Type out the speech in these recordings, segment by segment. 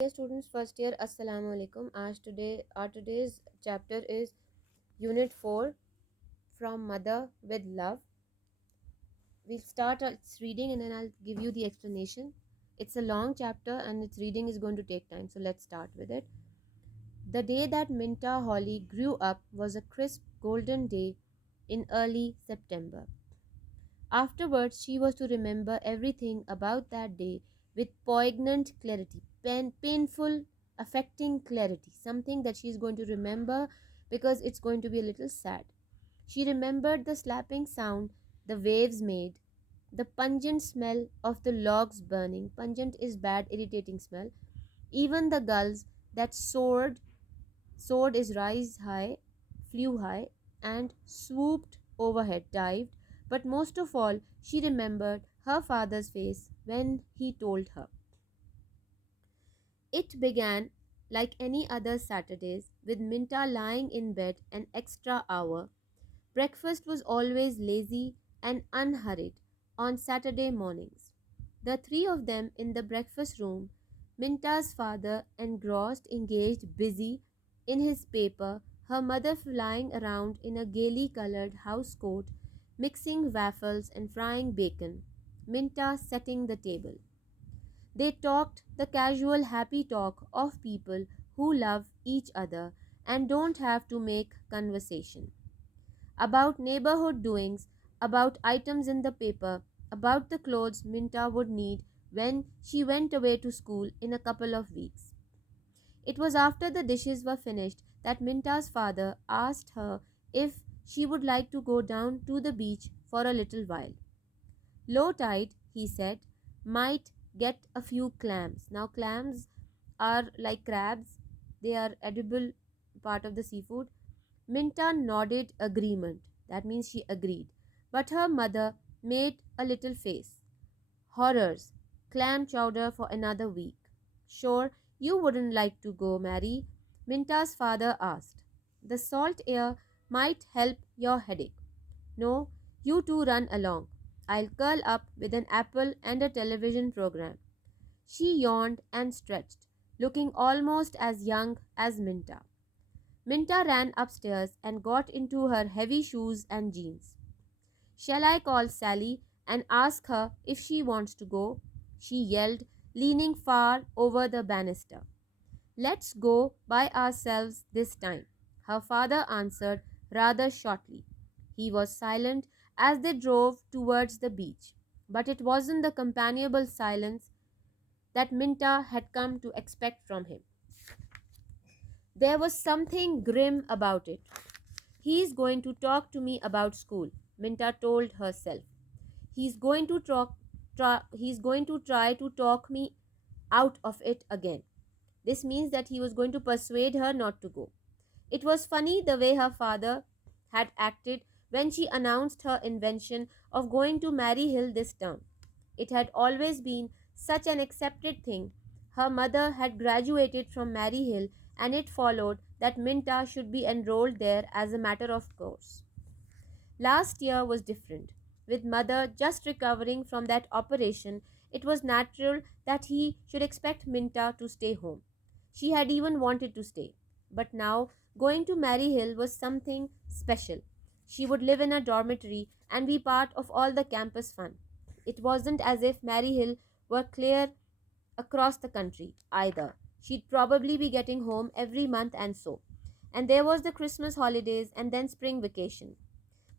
Dear students, first year, Assalamu alaikum. Our today's chapter is Unit 4 from Mother with Love. We'll start its reading and then I'll give you the explanation. It's a long chapter and its reading is going to take time, so let's start with it. The day that Minta Holly grew up was a crisp golden day in early September. Afterwards, she was to remember everything about that day with poignant clarity, painful, affecting clarity, something that she is going to remember because it's going to be a little sad. She remembered the slapping sound the waves made, the pungent smell of the logs burning. Pungent is bad, irritating smell. Even the gulls that soared is rise high, flew high, and swooped overhead, dived, but most of all, she remembered her father's face when he told her. It began like any other Saturdays, with Minta lying in bed an extra hour. Breakfast was always lazy and unhurried on Saturday mornings. The three of them in the breakfast room, Minta's father engrossed, engaged, busy in his paper, her mother flying around in a gaily colored house coat, mixing waffles and frying bacon, Minta setting the table. They talked the casual, happy talk of people who love each other and don't have to make conversation about neighborhood doings, about items in the paper, about the clothes Minta would need when she went away to school in a couple of weeks. It was after the dishes were finished that Minta's father asked her if she would like to go down to the beach for a little while. Low tide, he said, might get a few clams. Now, clams are like crabs, they are edible part of the seafood. Minta nodded agreement. That means she agreed. But her mother made a little face. Horrors. Clam chowder for another week. Sure, you wouldn't like to go, Mary? Minta's father asked. The salt air might help your headache. No, you two run along. I'll curl up with an apple and a television program. She yawned and stretched, looking almost as young as Minta. Minta ran upstairs and got into her heavy shoes and jeans. Shall I call Sally and ask her if she wants to go? She yelled, leaning far over the banister. Let's go by ourselves this time, her father answered rather shortly. He was silent as they drove towards the beach, but it wasn't the companionable silence that Minta had come to expect from him. There was something grim about it. He's going to talk to me about school, Minta told herself. He's going to try to talk me out of it again. This means that he was going to persuade her not to go. It was funny the way her father had acted when she announced her intention of going to Maryhill this term. It had always been such an accepted thing. Her mother had graduated from Maryhill, and it followed that Minta should be enrolled there as a matter of course. Last year was different. With mother just recovering from that operation, it was natural that he should expect Minta to stay home. She had even wanted to stay. But now, going to Maryhill was something special. She would live in a dormitory and be part of all the campus fun. It wasn't as if Maryhill were clear across the country either. She'd probably be getting home every month and so. And there was the Christmas holidays and then spring vacation.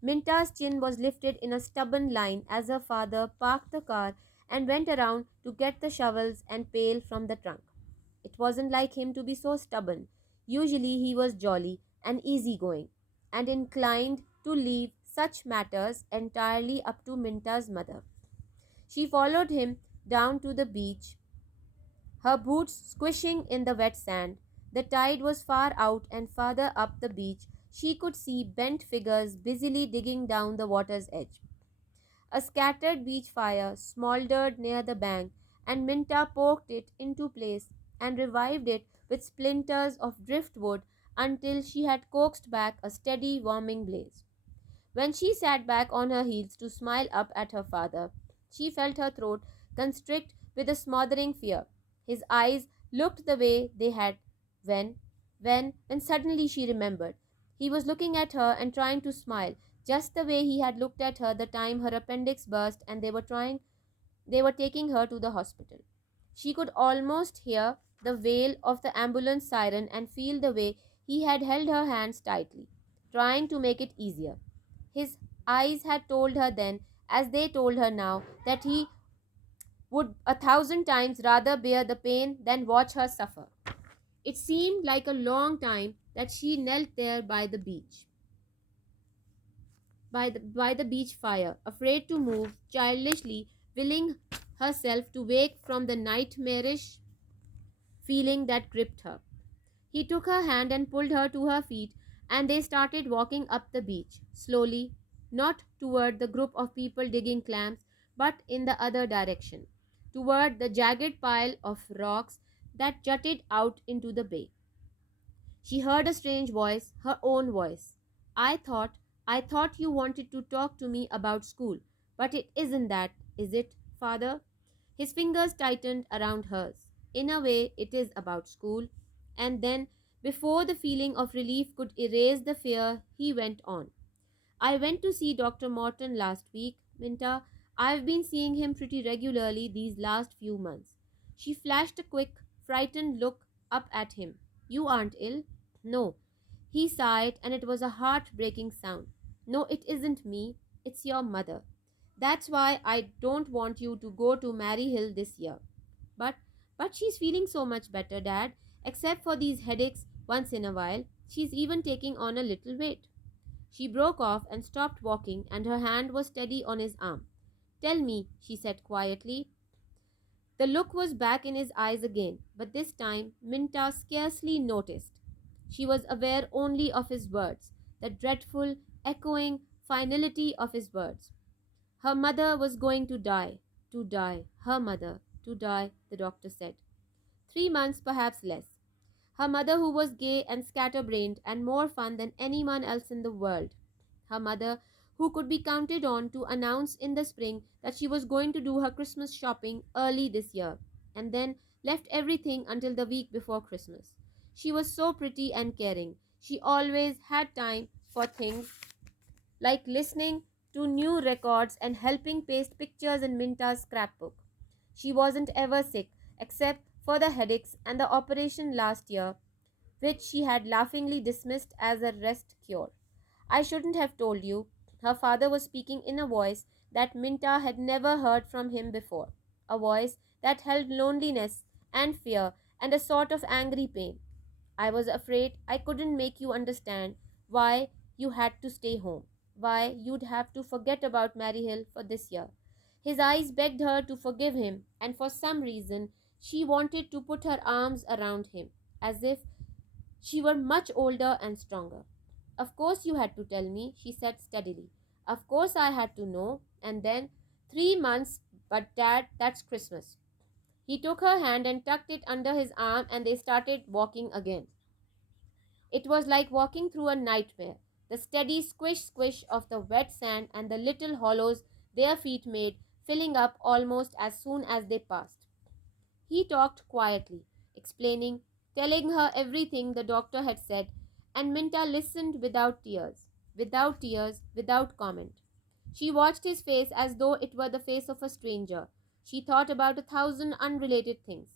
Minta's chin was lifted in a stubborn line as her father parked the car and went around to get the shovels and pail from the trunk. It wasn't like him to be so stubborn. Usually he was jolly and easygoing and inclined to leave such matters entirely up to Minta's mother. She followed him down to the beach, her boots squishing in the wet sand. The tide was far out, and farther up the beach she could see bent figures busily digging down the water's edge. A scattered beach fire smouldered near the bank, and Minta poked it into place and revived it with splinters of driftwood until she had coaxed back a steady, warming blaze. When she sat back on her heels to smile up at her father, she felt her throat constrict with a smothering fear. His eyes looked the way they had when when suddenly she remembered. He was looking at her and trying to smile, just the way he had looked at her the time her appendix burst and they were taking her to the hospital. She could almost hear the wail of the ambulance siren and feel the way he had held her hands tightly, trying to make it easier. His eyes had told her then, as they told her now, that he would 1,000 times rather bear the pain than watch her suffer. It seemed like a long time that she knelt there by the beach fire, afraid to move, childishly willing herself to wake from the nightmarish feeling that gripped her. He took her hand and pulled her to her feet, and they started walking up the beach, slowly, not toward the group of people digging clams, but in the other direction, toward the jagged pile of rocks that jutted out into the bay. She heard a strange voice, her own voice. I thought, I thought you wanted to talk to me about school, but it isn't that, is it, father? His fingers tightened around hers. In a way, it is about school. And then, before the feeling of relief could erase the fear, he went on. I went to see Dr. Morton last week, Minta. I've been seeing him pretty regularly these last few months. She flashed a quick, frightened look up at him. You aren't ill? No. He sighed, and it was a heart-breaking sound. No, it isn't me. It's your mother. That's why I don't want you to go to Maryhill this year. But but she's feeling so much better, Dad. Except for these headaches once in a while. She's even taking on a little weight. She broke off and stopped walking, and her hand was steady on his arm. Tell me, she said quietly. The look was back in his eyes again, but this time Minta scarcely noticed. She was aware only of his words, the dreadful, echoing finality of his words. Her mother was going to die, her mother, to die, the doctor said. 3 months, perhaps less. Her mother, who was gay and scatterbrained and more fun than anyone else in the world. Her mother, who could be counted on to announce in the spring that she was going to do her Christmas shopping early this year, and then left everything until the week before Christmas. She was so pretty and caring. She always had time for things like listening to new records and helping paste pictures in Minta's scrapbook. She wasn't ever sick, except for the headaches and the operation last year, which she had laughingly dismissed as a rest cure. I shouldn't have told you. Her father was speaking in a voice that Minta had never heard from him before, a voice that held loneliness and fear and a sort of angry pain. I was afraid I couldn't make you understand why you had to stay home, why you'd have to forget about Maryhill for this year. His eyes begged her to forgive him, and for some reason she wanted to put her arms around him, as if she were much older and stronger. Of course you had to tell me, she said steadily. Of course I had to know. And then 3 months, but Dad, that's Christmas. He took her hand and tucked it under his arm, and they started walking again. It was like walking through a nightmare. The steady squish squish of the wet sand and the little hollows their feet made filling up almost as soon as they passed. He talked quietly, explaining, telling her everything the doctor had said, and Minta listened without tears, without comment. She watched his face as though it were the face of a stranger. She thought about 1,000 unrelated things.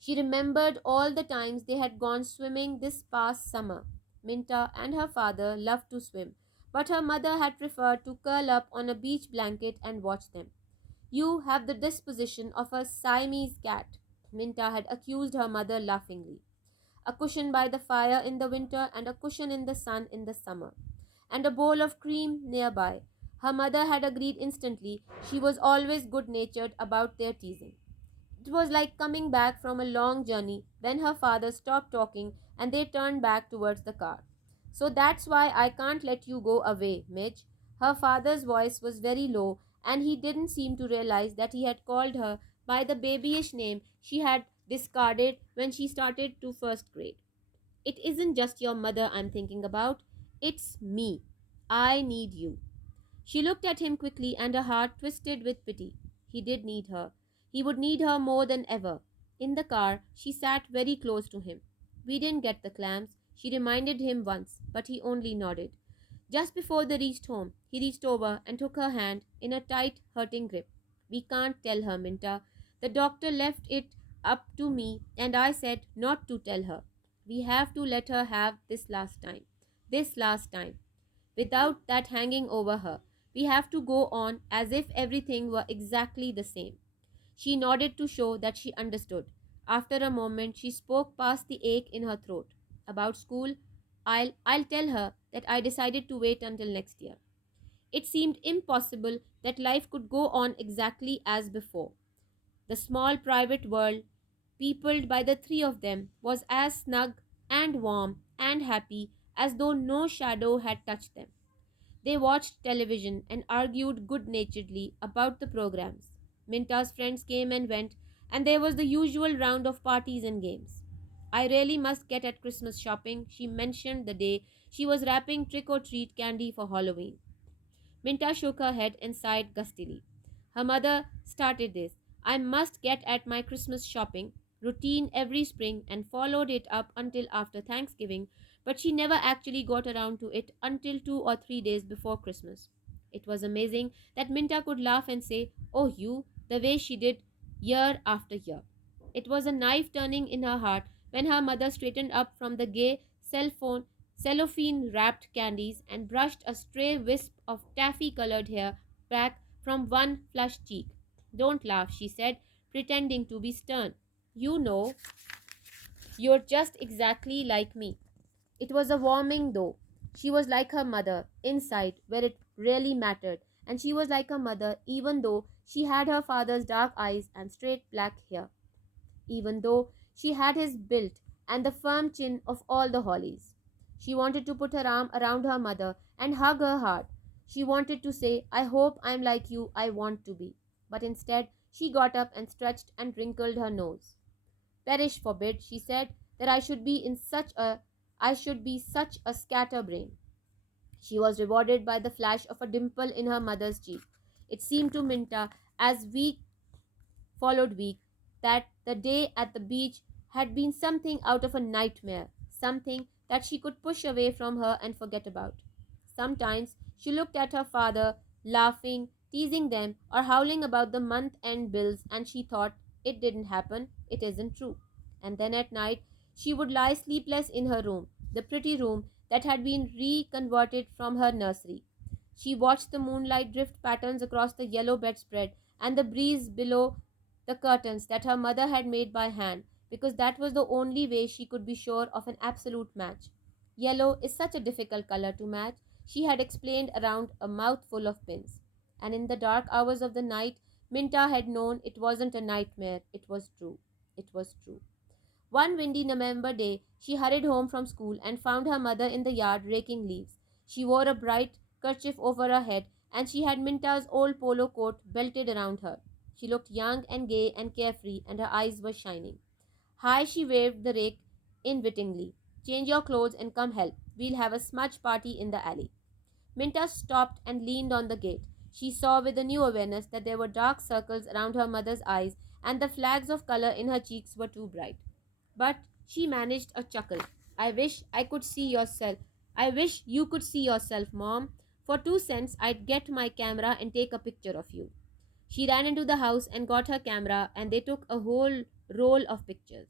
She remembered all the times they had gone swimming this past summer. Minta and her father loved to swim, but her mother had preferred to curl up on a beach blanket and watch them. You have the disposition of a Siamese cat, Minta had accused her mother laughingly. A cushion by the fire in the winter and a cushion in the sun in the summer, and a bowl of cream nearby. Her mother had agreed instantly. She was always good natured about their teasing. It was like coming back from a long journey when her father stopped talking and they turned back towards the car. So that's why I can't let you go away, Midge. Her father's voice was very low, and he didn't seem to realize that he had called her by the babyish name she had discarded when she started to first grade. It isn't just your mother I'm thinking about, it's me. I need you. She looked at him quickly, and her heart twisted with pity. He did need her. He would need her more than ever. In the car, she sat very close to him. We didn't get the clams, she reminded him once, but he only nodded. Just before they reached home, he reached over and took her hand in a tight, hurting grip. We can't tell her, Minta. The doctor left it up to me, and I said not to tell her. We have to let her have this last time. This last time. Without that hanging over her. We have to go on as if everything were exactly the same. She nodded to show that she understood. After a moment, she spoke past the ache in her throat. About school, I'll tell her that I decided to wait until next year. It seemed impossible that life could go on exactly as before. The small private world, peopled by the three of them, was as snug and warm and happy as though no shadow had touched them. They watched television and argued good naturedly about the programs. Minta's friends came and went, and there was the usual round of parties and games. I really must get at Christmas shopping, she mentioned the day she was wrapping trick or treat candy for Halloween. Minta shook her head and sighed gustily. Her mother started this. I must get at my Christmas shopping routine every spring and followed it up until after Thanksgiving, but she never actually got around to it until 2 or 3 days before Christmas. It was amazing that Minta could laugh and say, "Oh, you," the way she did year after year. It was a knife turning in her heart when her mother straightened up from the gay cellophane wrapped candies and brushed a stray wisp of taffy colored hair back from one flushed cheek. Don't laugh, she said, pretending to be stern. You know, you're just exactly like me. It was a warming though. She was like her mother, inside, where it really mattered, and she was like her mother even though she had her father's dark eyes and straight black hair, even though she had his build and the firm chin of all the Hollies. She wanted to put her arm around her mother and hug her hard. She wanted to say, I hope I'm like you, I want to be. But instead, she got up and stretched and wrinkled her nose. Perish forbid, she said, that I should be such a scatterbrain. She was rewarded by the flash of a dimple in her mother's cheek. It seemed to Minta, as week followed week, that the day at the beach had been something out of a nightmare, something that she could push away from her and forget about. Sometimes she looked at her father, laughing, teasing them, or howling about the month end bills, and she thought, it didn't happen, it isn't true. And then at night, she would lie sleepless in her room, the pretty room that had been reconverted from her nursery. She watched the moonlight drift patterns across the yellow bedspread and the breeze below the curtains that her mother had made by hand, because that was the only way she could be sure of an absolute match. Yellow is such a difficult color to match, she had explained around a mouthful of pins. And in the dark hours of the night, Minta had known it wasn't a nightmare, it was true. It was true. One windy November day, she hurried home from school and found her mother in the yard raking leaves. She wore a bright kerchief over her head, and she had Minta's old polo coat belted around her. She looked young and gay and carefree, and her eyes were shining. Hi, she waved the rake invitingly. Change your clothes and come help. We'll have a smudge party in the alley. Minta stopped and leaned on the gate. She saw with a new awareness that there were dark circles around her mother's eyes, and the flags of color in her cheeks were too bright. But she managed a chuckle. I wish I could see yourself. I wish you could see yourself, Mom. For 2 cents, I'd get my camera and take a picture of you. She ran into the house and got her camera, and they took a whole roll of pictures.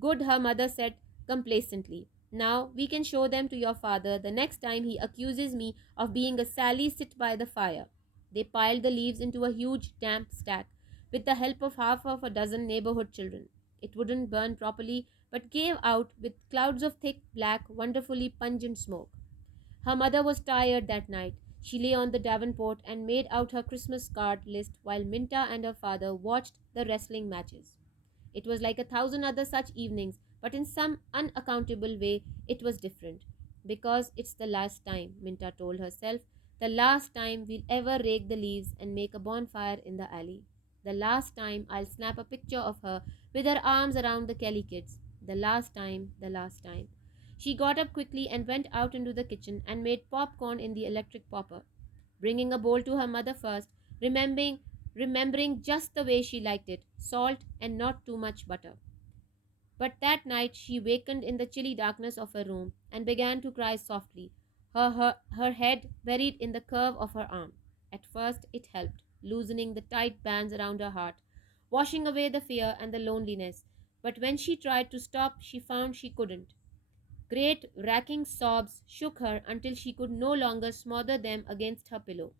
Good, her mother said complacently. Now we can show them to your father the next time he accuses me of being a Sally sit by the fire. They piled the leaves into a huge damp stack with the help of half of a dozen neighborhood children. It wouldn't burn properly, but gave out with clouds of thick, black, wonderfully pungent smoke. Her mother was tired that night. She lay on the davenport and made out her Christmas card list while Minta and her father watched the wrestling matches. It was like 1,000 other such evenings, but in some unaccountable way it was different. Because it's the last time, Minta told herself, the last time we'll ever rake the leaves and make a bonfire in the alley. The last time I'll snap a picture of her with her arms around the Kelly kids. The last time, the last time. She got up quickly and went out into the kitchen and made popcorn in the electric popper, bringing a bowl to her mother first, remembering remembering just the way she liked it, salt and not too much butter. But that night she wakened in the chilly darkness of her room and began to cry softly, her head buried in the curve of her arm. At first it helped, loosening the tight bands around her heart, washing away the fear and the loneliness. But when she tried to stop, she found she couldn't. Great racking sobs shook her until she could no longer smother them against her pillow.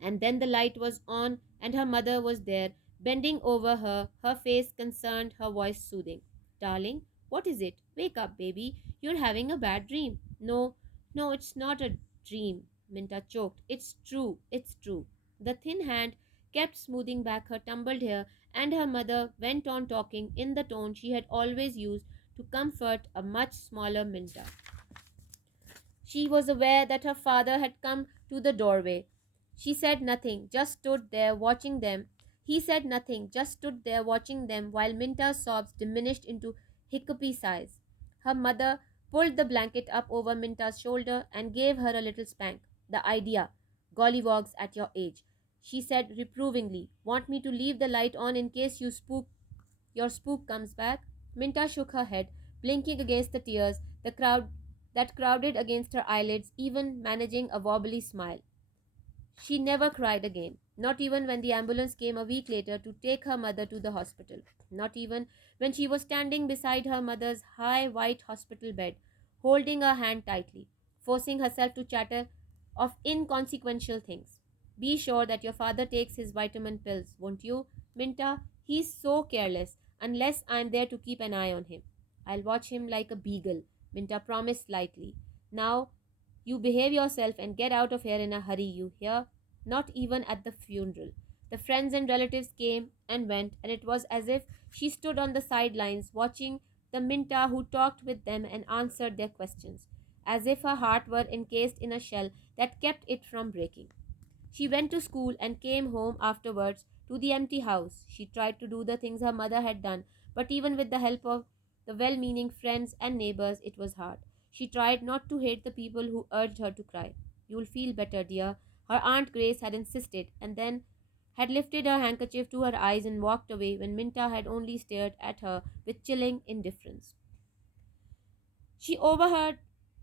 And then the light was on, and her mother was there, bending over her, her face concerned, her voice soothing. Darling, what is it? Wake up, baby. You're having a bad dream. No, no, it's not a dream, Minta choked. It's true, it's true. The thin hand kept smoothing back her tumbled hair, and her mother went on talking in the tone she had always used to comfort a much smaller Minta. She was aware that her father had come to the doorway. She said nothing, just stood there watching them. He said nothing, just stood there watching them while Minta's sobs diminished into hiccupy sighs. Her mother pulled the blanket up over Minta's shoulder and gave her a little spank. The idea, gollywogs at your age. She said reprovingly, want me to leave the light on in case your spook comes back? Minta shook her head, blinking against the tears that crowded against her eyelids, even managing a wobbly smile. She never cried again, not even when the ambulance came a week later to take her mother to the hospital, not even when she was standing beside her mother's high white hospital bed, holding her hand tightly, forcing herself to chatter of inconsequential things. Be sure that your father takes his vitamin pills, won't you, Minta? He's so careless, unless I'm there to keep an eye on him. I'll watch him like a beagle, Minta promised lightly. Now, you behave yourself and get out of here in a hurry, you hear? Not even at the funeral. The friends and relatives came and went, and it was as if she stood on the sidelines watching the Minta who talked with them and answered their questions, as if her heart were encased in a shell that kept it from breaking. She went to school and came home afterwards to the empty house. She tried to do the things her mother had done, but even with the help of the well meaning friends and neighbors, it was hard. She tried not to hate the people who urged her to cry. You'll feel better, dear, her Aunt Grace had insisted, and then had lifted her handkerchief to her eyes and walked away when Minta had only stared at her with chilling indifference. She overheard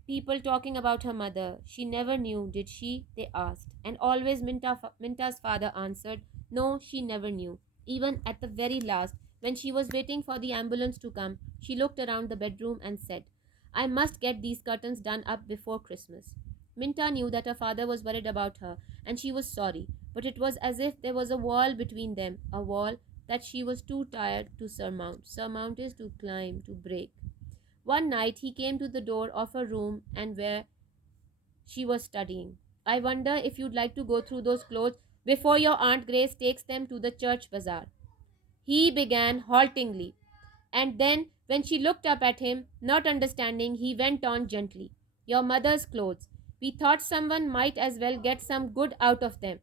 people talking about her mother. She never knew, did she? They asked. And always Minta's father answered, no, she never knew. Even at the very last, when she was waiting for the ambulance to come, she looked around the bedroom and said, I must get these curtains done up before Christmas. Minta knew that her father was worried about her, and she was sorry, but it was as if there was a wall between them, a wall that she was too tired to surmount. Surmount is to climb, to break. One night he came to the door of her room and where she was studying. I wonder if you'd like to go through those clothes before your Aunt Grace takes them to the church bazaar. He began haltingly, and then, when she looked up at him, not understanding, he went on gently. Your mother's clothes. We thought someone might as well get some good out of them.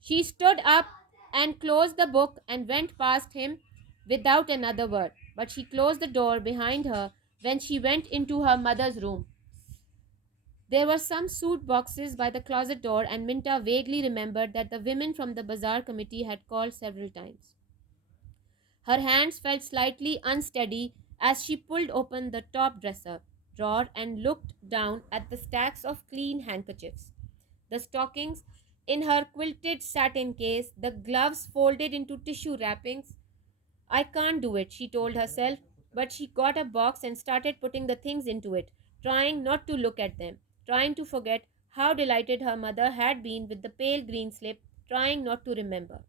She stood up and closed the book and went past him without another word. But she closed the door behind her when she went into her mother's room. There were some suit boxes by the closet door, and Minta vaguely remembered that the women from the bazaar committee had called several times. Her hands felt slightly unsteady as she pulled open the top dresser drawer and looked down at the stacks of clean handkerchiefs, the stockings in her quilted satin case, the gloves folded into tissue wrappings. I can't do it, she told herself, but she got a box and started putting the things into it, trying not to look at them, trying to forget how delighted her mother had been with the pale green slip, trying not to remember.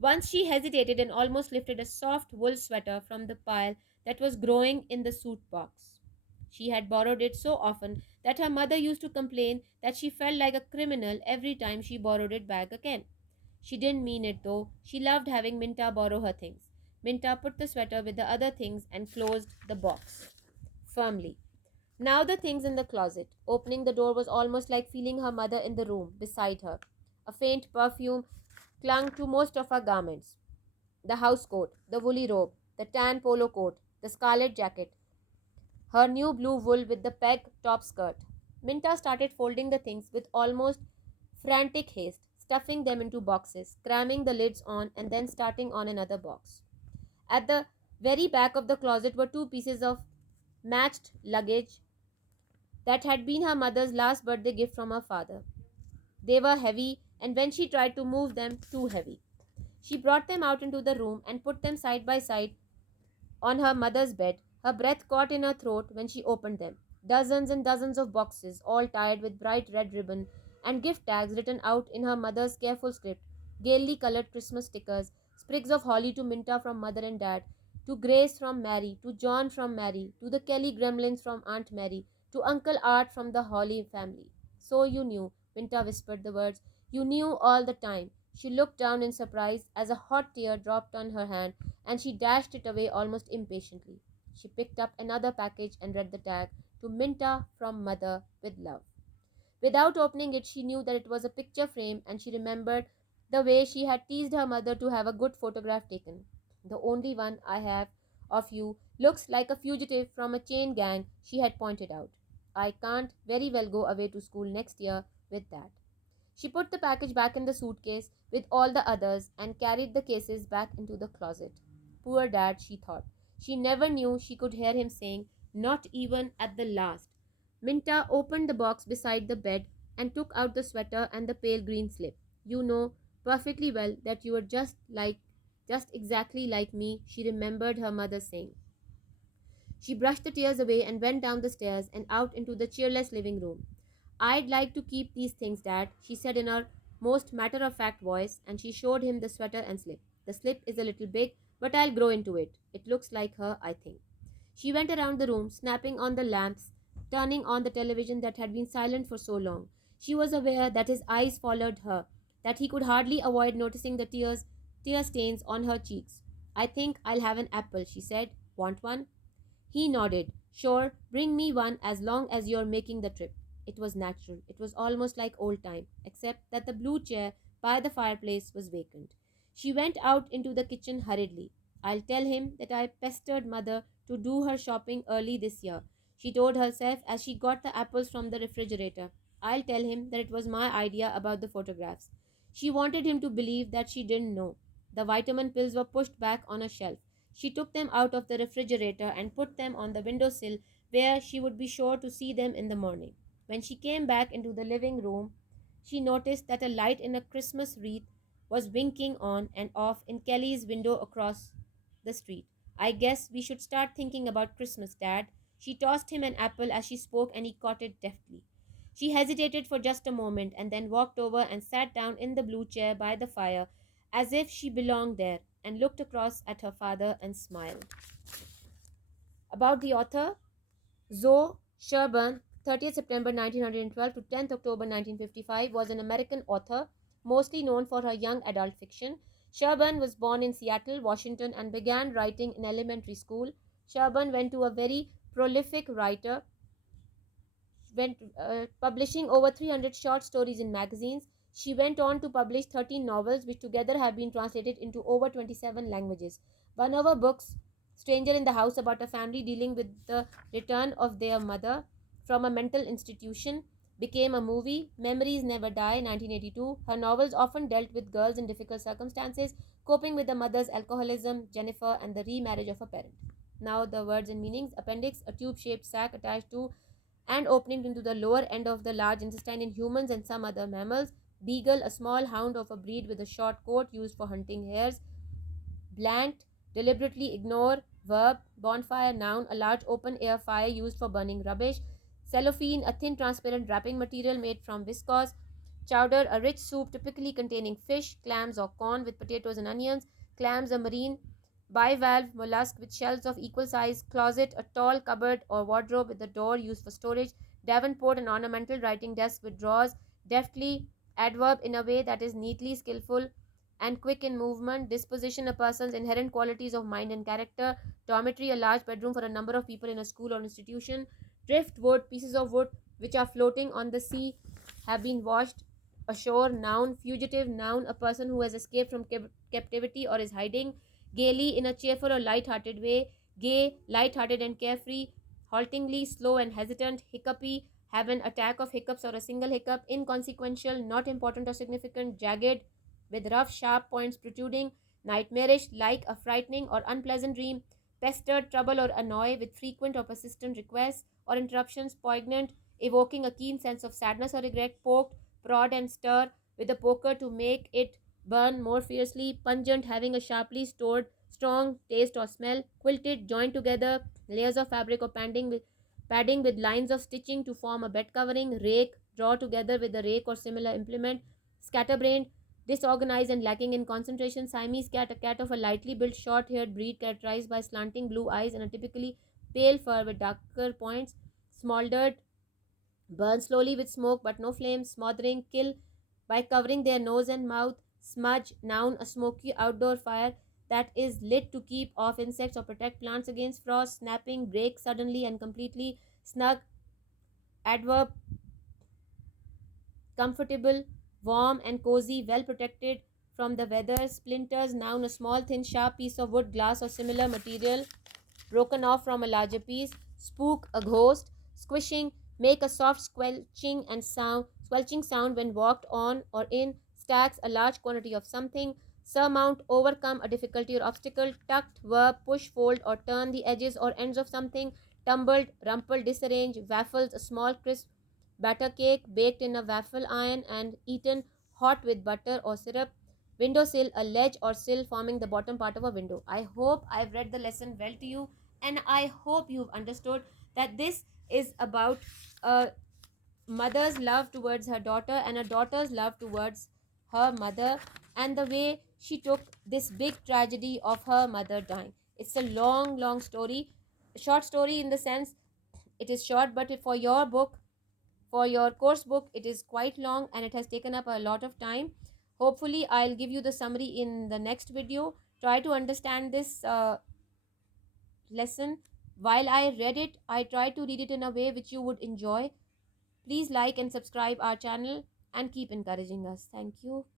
Once she hesitated and almost lifted a soft wool sweater from the pile that was growing in the suit box. She had borrowed it so often that her mother used to complain that she felt like a criminal every time she borrowed it back again. She didn't mean it though. She loved having Minta borrow her things. Minta put the sweater with the other things and closed the box firmly. Now the things in the closet. Opening the door was almost like feeling her mother in the room beside her. A faint perfume clung to most of her garments: the house coat, the woolly robe, the tan polo coat, the scarlet jacket, her new blue wool with the peg top skirt. Minta started folding the things with almost frantic haste, stuffing them into boxes, cramming the lids on, and then starting on another box. At the very back of the closet were two pieces of matched luggage that had been her mother's last birthday gift from her father. They were heavy, and when she tried to move them, too heavy. She brought them out into the room and put them side by side on her mother's bed. Her breath caught in her throat when she opened them. Dozens and dozens of boxes, all tied with bright red ribbon, and gift tags written out in her mother's careful script. Gaily colored Christmas stickers, sprigs of holly to Minta from mother and dad, to Grace from Mary, to John from Mary, to the Kelly gremlins from Aunt Mary, to Uncle Art from the Holly family. So you knew, Minta whispered the words. You knew all the time. She looked down in surprise as a hot tear dropped on her hand and she dashed it away almost impatiently. She picked up another package and read the tag, to Minta from Mother with love. Without opening it, she knew that it was a picture frame and she remembered the way she had teased her mother to have a good photograph taken. The only one I have of you looks like a fugitive from a chain gang, she had pointed out. I can't very well go away to school next year with that. She put the package back in the suitcase with all the others and carried the cases back into the closet. Poor dad, she thought. She never knew she could hear him saying, not even at the last. Minta opened the box beside the bed and took out the sweater and the pale green slip. You know perfectly well that you are just exactly like me, she remembered her mother saying. She brushed the tears away and went down the stairs and out into the cheerless living room. I'd like to keep these things, Dad, she said in her most matter of fact voice, and she showed him the sweater and slip. The slip is a little big, but I'll grow into it. It looks like her, I think. She went around the room, snapping on the lamps, turning on the television that had been silent for so long. She was aware that his eyes followed her, that he could hardly avoid noticing the tear stains on her cheeks. I think I'll have an apple, she said. Want one? He nodded. Sure, bring me one as long as you're making the trip. It was natural. It was almost like old time, except that the blue chair by the fireplace was vacant. She went out into the kitchen hurriedly. I'll tell him that I pestered mother to do her shopping early this year, she told herself as she got the apples from the refrigerator. I'll tell him that it was my idea about the photographs. She wanted him to believe that she didn't know. The vitamin pills were pushed back on a shelf. She took them out of the refrigerator and put them on the windowsill where she would be sure to see them in the morning. When she came back into the living room, she noticed that a light in a Christmas wreath was winking on and off in Kelly's window across the street. I guess we should start thinking about Christmas, Dad. She tossed him an apple as she spoke and he caught it deftly. She hesitated for just a moment and then walked over and sat down in the blue chair by the fire as if she belonged there and looked across at her father and smiled. About the author, Zoe Sherburne, 30th September 1912 to 10th October 1955, was an American author, mostly known for her young adult fiction. Sherburne was born in Seattle, Washington, and began writing in elementary school. Sherburne went to a very prolific writer, publishing over 300 short stories in magazines. She went on to publish 13 novels, which together have been translated into over 27 languages. One of her books, Stranger in the House, about a family dealing with the return of their mother from a mental institution, became a movie. Memories Never Die, 1982. Her novels often dealt with girls in difficult circumstances, coping with the mother's alcoholism, Jennifer, and the remarriage of a parent. Now, the words and meanings. Appendix, a tube shaped sac attached to and opening into the lower end of the large intestine in humans and some other mammals. Beagle, a small hound of a breed with a short coat used for hunting hares. Blanked, deliberately ignore, verb. Bonfire, noun, a large open air fire used for burning rubbish. Cellophane, a thin transparent wrapping material made from viscose. Chowder, a rich soup typically containing fish, clams, or corn with potatoes and onions. Clams, a marine bivalve mollusk with shells of equal size. Closet, a tall cupboard or wardrobe with a door used for storage. Davenport, an ornamental writing desk with drawers. Deftly, adverb in a way that is neatly, skillful, and quick in movement. Disposition, a person's inherent qualities of mind and character. Dormitory, a large bedroom for a number of people in a school or institution. Driftwood, pieces of wood which are floating on the sea, have been washed ashore. Noun. Fugitive, noun, a person who has escaped from captivity or is hiding. Gaily, in a cheerful or light-hearted way. Gay, light-hearted and carefree. Haltingly, slow and hesitant. Hiccupy, have an attack of hiccups or a single hiccup, inconsequential, not important or significant, jagged, with rough, sharp points protruding, nightmarish, like a frightening or unpleasant dream, pestered, trouble, or annoy, with frequent or persistent requests or interruptions, poignant, evoking a keen sense of sadness or regret, poked, prod, and stir with a poker to make it burn more fiercely, pungent, having a sharply stored, strong taste or smell, quilted, joined together, layers of fabric or padding with lines of stitching to form a bed covering, rake, draw together with a rake or similar implement, scatterbrained, disorganized and lacking in concentration, Siamese cat, a cat of a lightly built, short haired breed characterized by slanting blue eyes and a typically pale fur with darker points, smoldered, burn slowly with smoke but no flame, smothering, kill by covering their nose and mouth, smudge, noun, a smoky outdoor fire that is lit to keep off insects or protect plants against frost, snapping, break suddenly and completely, snug, adverb, comfortable, warm and cozy, well protected from the weather, splinters, noun, a small, thin, sharp piece of wood, glass, or similar material broken off from a larger piece, spook, a ghost, squishing, make a soft squelching sound when walked on or in, stacks, a large quantity of something, surmount, overcome a difficulty or obstacle, tucked, verb, push, fold, or turn the edges or ends of something, tumbled, rumpled, disarrange, waffles, a small crisp batter cake baked in a waffle iron and eaten hot with butter or syrup, windowsill, a ledge or sill forming the bottom part of a window. I hope I've read the lesson well to you, and I hope you've understood that this is about a mother's love towards her daughter and a daughter's love towards her mother, and the way she took this big tragedy of her mother dying. It's a long, long story, short story in the sense it is short, but for your book, for your course book, it is quite long and it has taken up a lot of time. Hopefully, I'll give you the summary in the next video. Try to understand this lesson. While I read it, I tried to read it in a way which you would enjoy. Please like and subscribe our channel and keep encouraging us. Thank you.